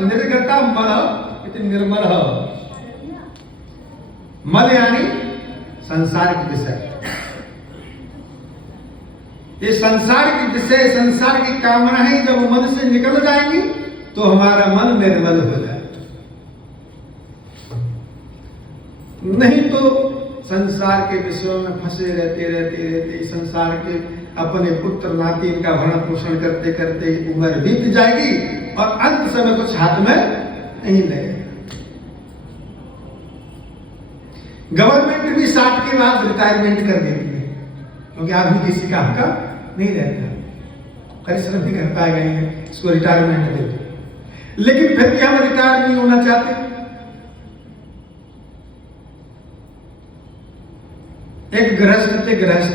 निर्गता मल इति निर्मल। मल यानी संसार के विषय, ये संसार के विषय, संसार की कामनाएं जब मन से निकल जाएंगी तो हमारा मन निर्मल हो जाएगा। नहीं तो संसार के विषयों में फंसे रहते संसार के अपने पुत्र नाती इनका भरण पोषण करते करते उम्र बीत जाएगी और अंत समय कुछ हाथ में नहीं लगेगा। गवर्नमेंट भी 60 के बाद रिटायरमेंट कर देती है, क्योंकि आदमी किसी का हक नहीं रहता, परिश्रम नहीं कर पाएगा, इसको रिटायरमेंट देते। लेकिन फिर भी हम रिटायर नहीं होना चाहते। एक गृहस्थ थे, गृहस्थ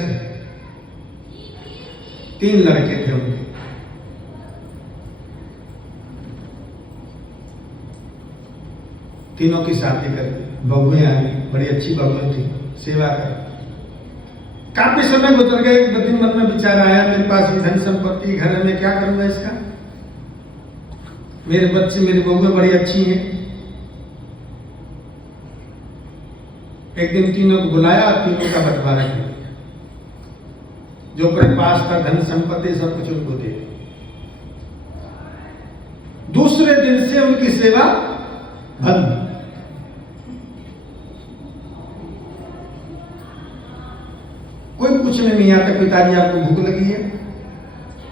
3 लड़के थे उनके। तीनों की शादी कर दी, बहुएं आई, बड़ी अच्छी बहुएं थी, सेवा कर। काफी समय गुजर गए, एक दिन मन में विचार आया, मेरे पास भी धन संपत्ति घर है, मैं क्या करूंगा इसका, मेरे बच्चे मेरी बहुएं बड़ी अच्छी हैं। एक दिन तीनों को बुलाया, तीनों का बंटवारा किया, जो अपने पास था धन संपत्ति सब कुछ उनको दे। दूसरे दिन से उनकी सेवा बंद। कोई पूछने नहीं आता, पिताजी आपको भूख लगी है,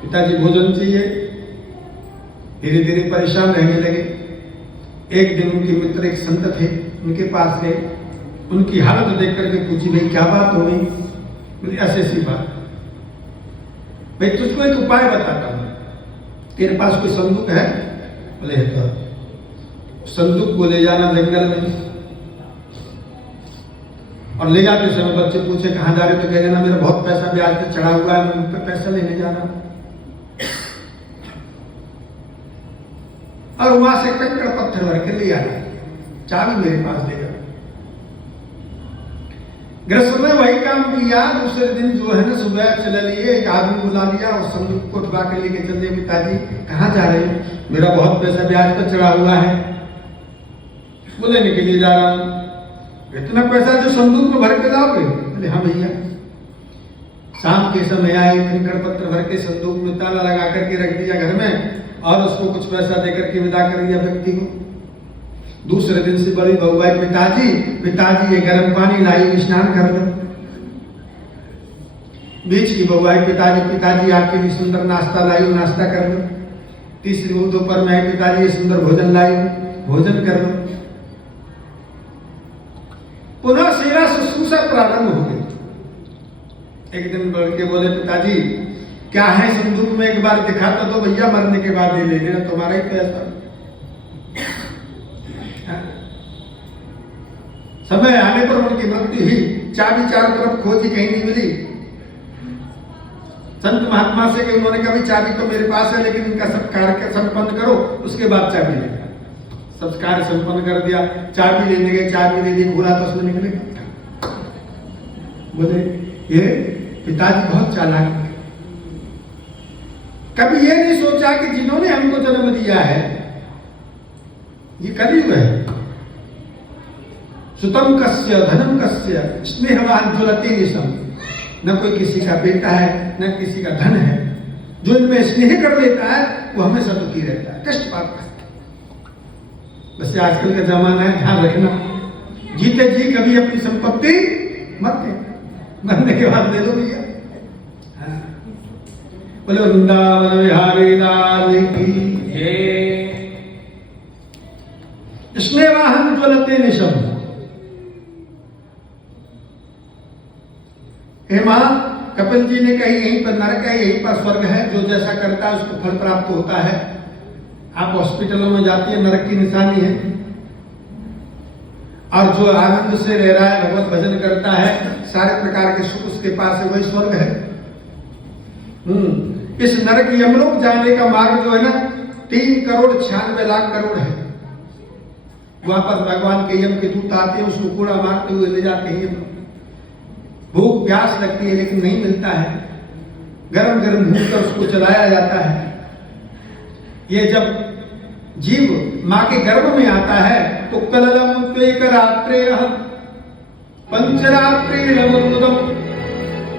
पिताजी भोजन चाहिए। धीरे धीरे परेशान रहने लगे। एक दिन उनके मित्र एक संत थे, उनके पास गए, उनकी हालत देख करके पूछी, भाई क्या बात हो गई? बोले ऐसी ऐसी बात। भाई तुझको एक उपाय बताता हूं, तेरे पास कोई संदूक है? बोले है। तो संदूक को ले जाना जंगल में, और ले जाते समय बच्चे पूछे कहां जा रहे, तो कह देना मेरा बहुत पैसा ब्याज पे चढ़ा हुआ है, मैं उन पर पैसा लेने जा रहा हूं। और वहां से कंकड़ पत्थर भर के ले आना, चाबी मेरे पास ले जाओ। गृहस्थ ने वही काम किया। दूसरे दिन जो है ना सुबह चले लिए, एक आदमी बुला लिया और संदूक को उठवा के लेके चल दिए। पिताजी कहाँ जा रहे हैं? मेरा बहुत पैसा ब्याज पर चढ़ा हुआ है, वो लेने के लिए जा रहा हूं। इतना पैसा जो संदूक में भर के लाओगे? बोले हाँ भैया। शाम के समय आए, कंकड़ पत्थर भर के संदूक में ताला लगा करके रख दिया घर में, और उसको कुछ पैसा देकर के विदा कर दिया व्यक्ति को। दूसरे दिन से बड़ी बहू आई, पिताजी ये गर्म पानी लाई, स्नान कर लो। बीच की बहू आई, पिताजी आपके लिए सुंदर नाश्ता लाई, नाश्ता कर लो। तीसरी बहू दोपहर में आई, पिताजी ये सुंदर भोजन लाई, भोजन कर लो। पुनः सेवा शुश्रूषा प्रारंभ हो गई। एक दिन बढ़ के बोले, पिताजी क्या है संदूक में, एक बार दिखाता दो भैया, मरने के बाद ले लेना, तुम्हारा ही पैसा। समय आने पर उनकी मृत्यु हुई। चाबी चारों तरफ खोजी, कहीं नहीं मिली। संत महात्मा से कि उन्होंने कहा चाबी तो मेरे पास है, लेकिन इनका सब कार्य संपन्न करो, उसके बाद चाबी लेना। सब कार्य संपन्न कर दिया, चाबी लेने गए, चाबी ले दी, खोला तो उसमें निकले। बोले ये पिताजी बहुत चालाक है, कभी ये नहीं सोचा कि जिन्होंने हमको जन्म दिया है ये कलयुग है। सुतम कस्य धनम कस्य स्नेहवान ज्वलते निशम। न कोई किसी का बेटा है, न किसी का धन है। जो इनमें स्नेह कर लेता है वो हमेशा दुखी रहता है, कष्ट पाता है। बस आजकल का जमाना है, ध्यान रखना, जीते जी कभी अपनी संपत्ति मत दे, मरने के बाद दे दो भैया। बोले वृंदावन विहारी लाल की जय। स्नेहवाहन ज्वलते निशम। हे मां, कपिल जी ने कही यहीं पर नरक है, यहीं पर स्वर्ग है, जो जैसा करता है उसको फल प्राप्त होता है। आप हॉस्पिटलों में जाती है, नरक की निशानी है। और जो आनंद से रह रहा है, भगवत भजन करता है, सारे प्रकार के सुख उसके पास है, वही स्वर्ग है। इस नरक यमलोक जाने का मार्ग जो है ना 3,96,00,000 करोड़ है। वहां पर भगवान के यम के दूत आते हैं, उसको कूड़ा मारते हुए ले जाते हैं। भूख प्यास लगती है लेकिन नहीं मिलता है, गरम गरम भूख कर उसको चलाया जाता है। ये जब जीव माँ के गर्भ में आता है तो कललम त्वेक रात्रेरः पंचरात्रेण मुद्दम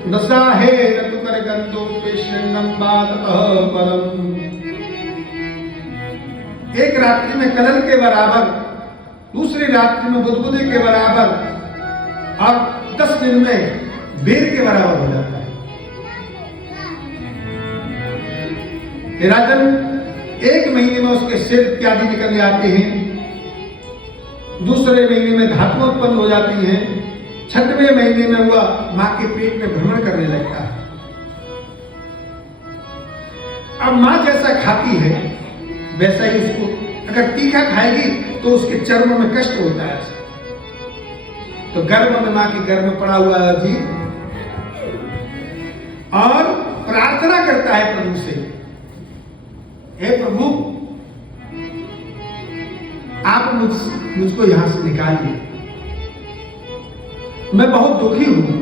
नसाहे नतु करगंधो पेशन्नम बादतः परम। एक रात्रि में कलल के बराबर, दूसरी रात्रि में बुदबुदे के बराबर और 10 दिन में बेर के बराबर हो जाता है। राजन, 1 महीने में उसके सिर इत्यादि निकल जाते हैं, दूसरे महीने में धातुएं उत्पन्न हो जाती हैं, 6वें महीने में वह मां के पेट में भ्रमण करने लगता है। अब मां जैसा खाती है वैसा ही उसको, अगर तीखा खाएगी तो उसके चर्म में कष्ट होता है। तो गर्भ में मां के गर्भ में पड़ा हुआ जीव और प्रार्थना करता है प्रभु से, हे प्रभु आप मुझको यहां से निकालिए, मैं बहुत दुखी हूं,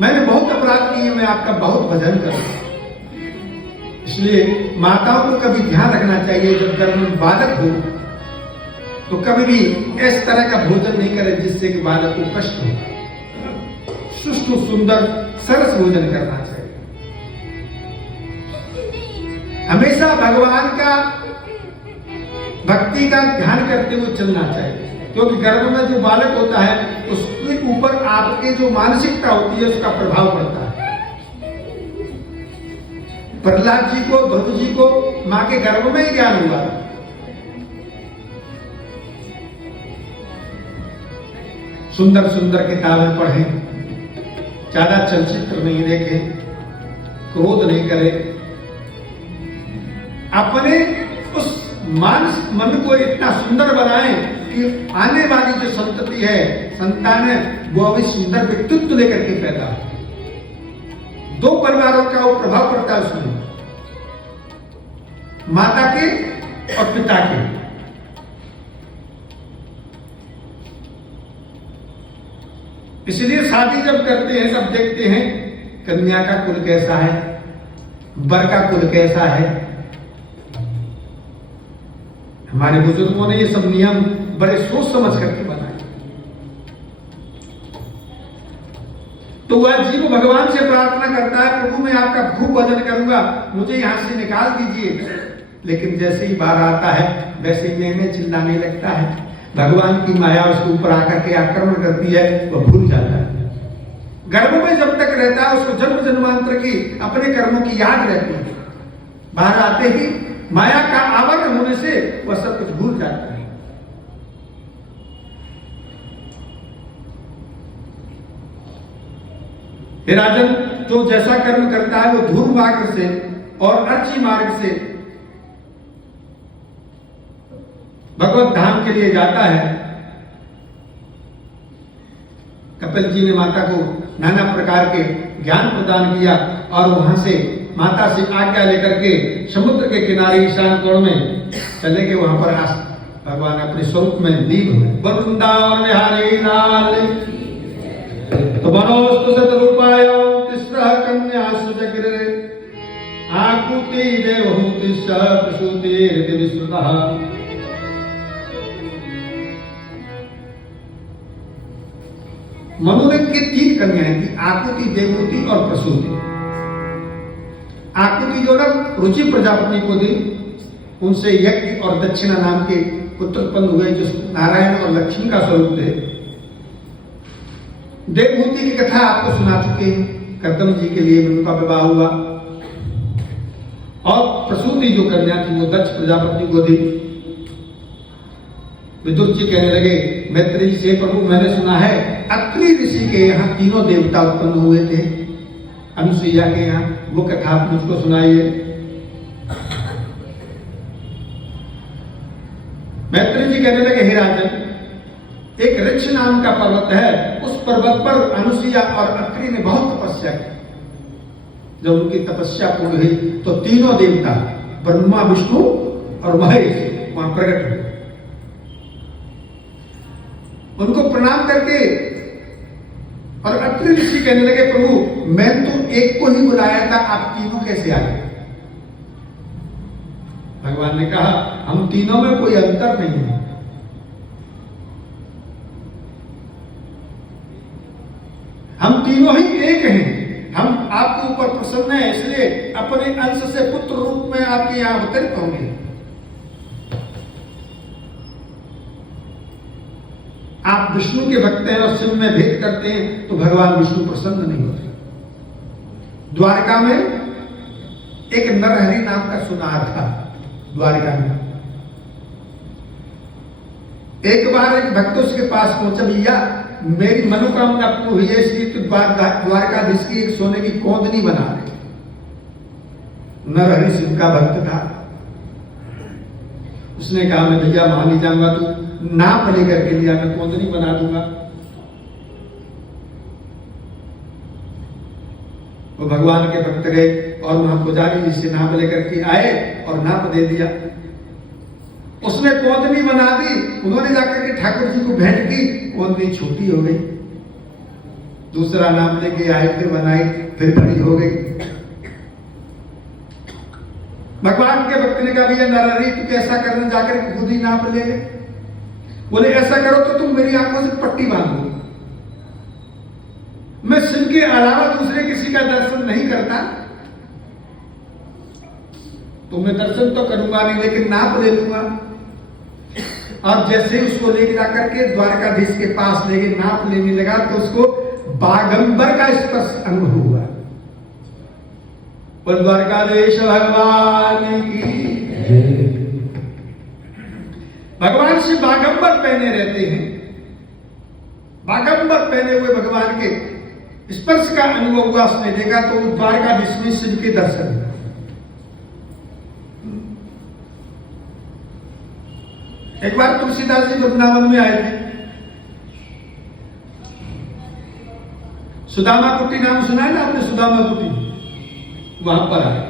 मैंने बहुत अपराध किए, मैं आपका बहुत भजन करूं। इसलिए माताओं को कभी ध्यान रखना चाहिए, जब गर्भ में बालक हो तो कभी भी इस तरह का भोजन नहीं करें जिससे कि बालक को कष्ट हो। सुष्ठु सुंदर सरस भोजन करना चाहिए। हमेशा भगवान का भक्ति का ध्यान करते हुए चलना चाहिए, क्योंकि गर्भ में जो बालक होता है उसके ऊपर आपके जो मानसिकता होती है उसका प्रभाव पड़ता है। प्रहलाद जी को, ध्रुव जी को मां के गर्भ में ही ज्ञान हुआ। सुंदर सुंदर किताबें पढ़ें, ज्यादा चलचित्र नहीं देखें, क्रोध नहीं करें, अपने उस मन को इतना सुंदर बनाएं कि आने वाली जो संतति है, संतान है, वो अभी सुंदर व्यक्तित्व लेकर के पैदा हो। 2 परिवारों का वो प्रभाव पड़ता है उसमें, माता के और पिता के। इसलिए शादी जब करते हैं तब देखते हैं कन्या का कुल कैसा है, वर का कुल कैसा है। हमारे बुजुर्गों ने ये सब नियम बड़े सोच समझ करके बनाए। तो वह जीव भगवान से प्रार्थना करता है, प्रभु मैं आपका खूब भजन करूंगा, मुझे यहां से निकाल दीजिए। लेकिन जैसे ही बाहर आता है वैसे ही में चिल्लाने लगता है। भगवान की माया उसके ऊपर आकर के आक्रमण करती है, वह भूल जाता है। गर्भ में जब तक रहता है उसको जन्म जन्मांतर की अपने कर्मों की याद रहती है। बाहर आते ही माया का आवरण होने से वह सब कुछ भूल जाता है। हे राजन, जो जैसा कर्म करता है वो धूर्व मार्ग से और अच्छी मार्ग से भगवत धाम के लिए जाता है। कपिल जी ने माता को नाना प्रकार के ज्ञान प्रदान किया और वहां से माता से आज्ञा लेकर के समुद्र के किनारे ईशान कोण में चले गए। वहां पर भगवान अपने स्वरूप में लीन हुए। वृंदावन बिहारी लाल तो मनोस्तु सतरूपाय तिस्रः कन्या सुजग्रे आकुति देवहूति प्रसूतिर्ति विश्रुतः। मनु ने की 3 कन्याएं थी, आकुति, देवहूति और प्रसूति। आकुति जो ना रुचि प्रजापति को दी, उनसे यज्ञ और दक्षिणा नाम के पुत्र उत्पन्न हुए जो नारायण और लक्ष्मी का स्वरूप थे। देवहूति की कथा आपको सुना चुके हैं, कर्दम जी के लिए उनका विवाह हुआ। और प्रसूति जो कन्या थी वो दक्ष प्रजापति को दी। विदुर जी कहने लगे मैत्री जी से, प्रभु मैंने सुना है अत्रि ऋषि के यहाँ 3 देवता उत्पन्न हुए थे, अनुसुईया के यहाँ, वो कथा आप मुझको सुनाइए। मैत्री जी कहने लगे हे राजन, एक ऋक्ष नाम का पर्वत है, उस पर्वत पर अनुसुईया और अत्रि ने बहुत तपस्या की। जब उनकी तपस्या पूर्ण हुई तो 3 देवता ब्रह्मा, विष्णु और महेश वहां प्रकट हुए। उनको प्रणाम करके और अत्रि ऋषि कहने लगे प्रभु मैं तो एक को ही बुलाया था, आप 3 कैसे आ गए? भगवान ने कहा हम तीनों में कोई अंतर नहीं है, हम तीनों ही एक हैं। हम आपके ऊपर प्रसन्न हैं, इसलिए अपने अंश से पुत्र रूप में आपके यहां अवतरित होंगे। आप विष्णु के भक्त हैं और शिव में भेद करते हैं तो भगवान विष्णु प्रसन्न नहीं होते। द्वारका में एक नरहरि नाम का सुनार था। द्वारका में एक बार एक भक्त उसके पास पहुंचा, भैया मेरी मनोकामना पूर्ण हुई है, इसलिए तो द्वारकाधीश की एक सोने की कोंदनी बना दे। नरहरि शिव का भक्त था। उसने कहा मैं भैया वहां नहीं जाऊंगा, तू नाप लेकर के लिया, मैं कोंदनी बना दूंगा। वो भगवान के भक्त गए और वहां पुजारी जी से नाप लेकर के आए और नाप दे दिया। उसने कोंदनी बना दी। उन्होंने जाकर के ठाकुर जी को भेंट की, कोंदनी छोटी हो गई। दूसरा नाप लेके आए, फिर बनाई, फिर बड़ी हो गई। भगवान के भक्त ने कहा भैया नरहरि तू कैसा करने, जाकर के खुद ही नाप ले। बोले ऐसा करो तो तुम मेरी आंखों से पट्टी बांधो, मैं शिव के अलावा दूसरे किसी का दर्शन नहीं करता, तो मैं दर्शन तो करूंगा नहीं लेकिन नाप ले लूंगा। और जैसे ही उसको लेके जाकर के द्वारकाधीश के पास लेके नाप लेने लगा तो उसको बागंबर का स्पर्श अनुभव हुआ। और द्वारकाधीश भगवान की, भगवान से बागंबर पहने रहते हैं। बागंबर पहने हुए भगवान के स्पर्श का अनुभव हुआ। उसने देखा तो द्वारकाधीश में शिव के दर्शन हुआ। एक बार तुलसीदास जी वृंदावन में आए थे। सुदामा कुटी नाम सुना है ना आपने? सुदामा कुटी, वहां पर आए।